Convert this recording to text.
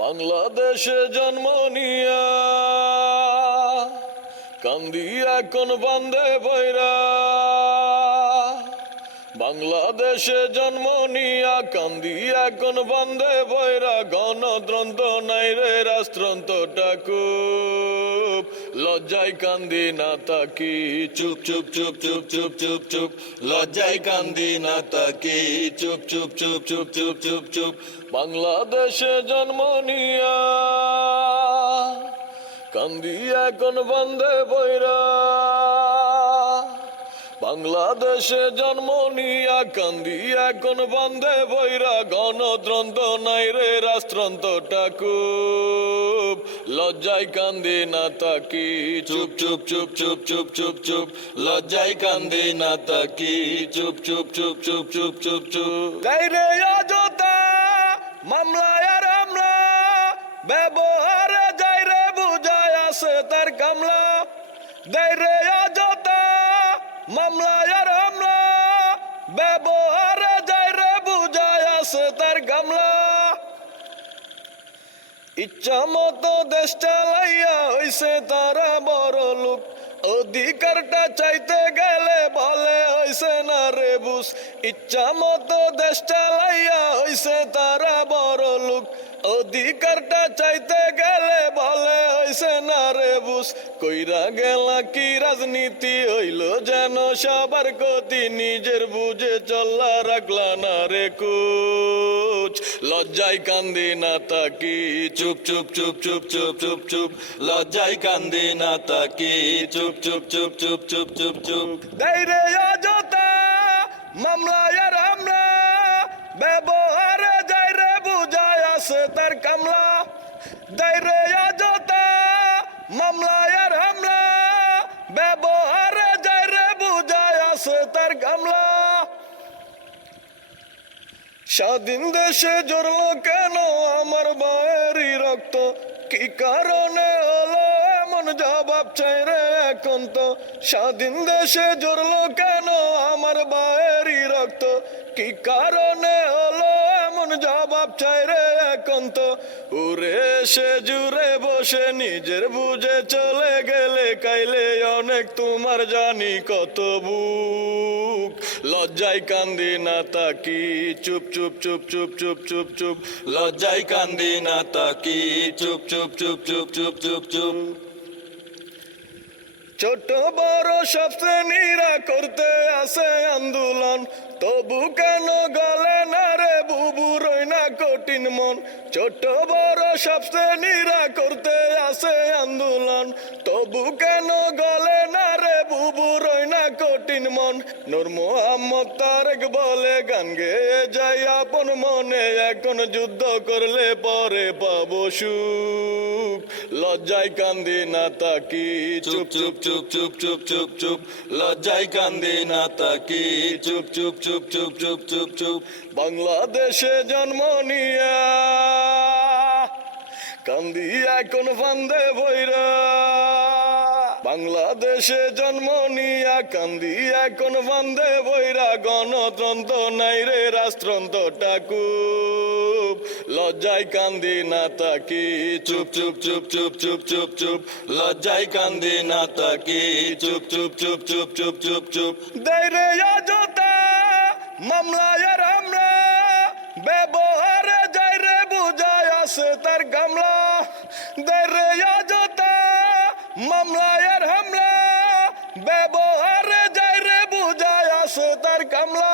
বাংলাদেশে জন্ম নিয়া কান্দি এখন বান্দে বৈরা। বাংলাদেশে জন্ম নিয়া কান্দি এখন বান্দে বৈরা। গণতন্ত্র নাই রে রাষ্ট্রতন্ত্রটাকু লজ্জায় কান্দি না তাকি চুপ চুপ চুপ চুপ চুপ চুপ চুপ লজ্জায় কান্দি না তাকি চুপ চুপ চুপ চুপ চুপ চুপ চুপ। বাংলাদেশে জন্ম নিয়া কান্দি এখন বান্দে বৈরা। বাংলাদেশে জন্ম নিয়া কান্দি এখন বান্দে বৈরা। গণতন্ত্র নাই রে রাষ্ট্রতন্ত্রটাকু লজ্জায় কান্দি না তাকি চুপ চুপ চুপ চুপ চুপ চুপ চুপ লজ্জায় কান্দি না তাকি চুপ চুপ চুপ চুপ চুপ চুপ চুপ। গাইরে অযথা মামলায় আর হামলা ব্যবহারে যাই রে বুঝায় আছে তার কামলা। গাইরে অযথা মামলায় আর হামলা ব্যবহারে যাই রে বুঝায় আছে তার কামলা। ইচ্ছা মতো দেশ চালাইয়া হইছে তারা বড় লোক। অধিকারটা চাইতে গেলে বলে হইছে না রে বুঝ। ইচ্ছা মতো দেশ চালাইয়া হইছে তারা বড় লোক। অধিকারটা চাইতে গেলে বলে হইছে না রে বুঝ। কইরা গেলা কি রাজনীতি হইল যেন সবার গতি। নিজের বুঝে চল্লা রাখলা না রে কুচ লজ্জায় কান্দি না তাকি চুপ চুপ চুপ চুপ চুপ চুপ চুপ লজ্জায় কান্দি না তাকি চুপ চুপ চুপ চুপ চুপ চুপ চুপ। গাইরে অযথা মামলায় আর হামলা ব্যবহারে যাই রে বুঝায় আছে তার কামলা। গাইরে অযথা মামলায় আর হামলা ব্যবহারে যাই রে বুঝায় আছে তার কামলা। স্বাধীন দেশে জড়ল কেন আমার বায়েরই রক্ত। কি কারণে হলো এমন জবাব চাই রে এখন তো। স্বাধীন দেশে জড়ল কেন আমার বায়েরই রক্ত। কি কারণে হলো এমন জবাব চাই রে এখন তো। উড়ে সে জুড়ে বসে নিজের বুঝে চলে গেলে কাইলে অনেক তোমার জানি কত বুক লজ্জায় কান্দি না তাকি চুপ চুপ চুপ চুপ চুপ চুপ চুপ লজ্জায় কান্দি না তাকি চুপ চুপ চুপ চুপ চুপ চুপ চুপ। ছোট বড় সব শ্রেণীরা করতে আসে আন্দোলন। তবু কেন গলে না রে বুবু রই না কঠিন মন। ছোট বড় সব শ্রেণীরা করতে আসে আন্দোলন। তবু কেন গলে না রে বুবু রই না কঠিন মন। নূর মোহাম্মদ তারেক বলে গান গেয়ে যাই আপন মনে। এখন যুদ্ধ করলে পরে পাবো সুখ লজ্জায় কান্দি না তাকি চুপ চুপ চুপ চুপ চুপ চুপ চুপ লজ্জায় কান্দি না তাকি চুপ চুপ চুপ চুপ চুপ চুপ চুপ। বাংলাদেশে জন্ম নিয়া কান্দি এখন ফান্দে বৈরা। বাংলাদেশে জন্ম নিয়া কান্দি এখন ফান্দে বৈরা। গণতন্ত্র নাই রে রাষ্ট্রতন্ত্রটাকু লজ্জায় কান্দি না তাকি চুপ চুপ চুপ চুপ চুপ চুপ চুপ লজ্জায় কান্দি না তাকি চুপ চুপ চুপ চুপ চুপ চুপ চুপ। গাইরে অযথা মামলায় আর হামলা ব্যবহারে যাই রে বুঝায় আছে তার কামলা। গাইরে অযথা মামলায় আর হামলা ব্যবহারে যাই রে বুঝায় আছে তার কামলা।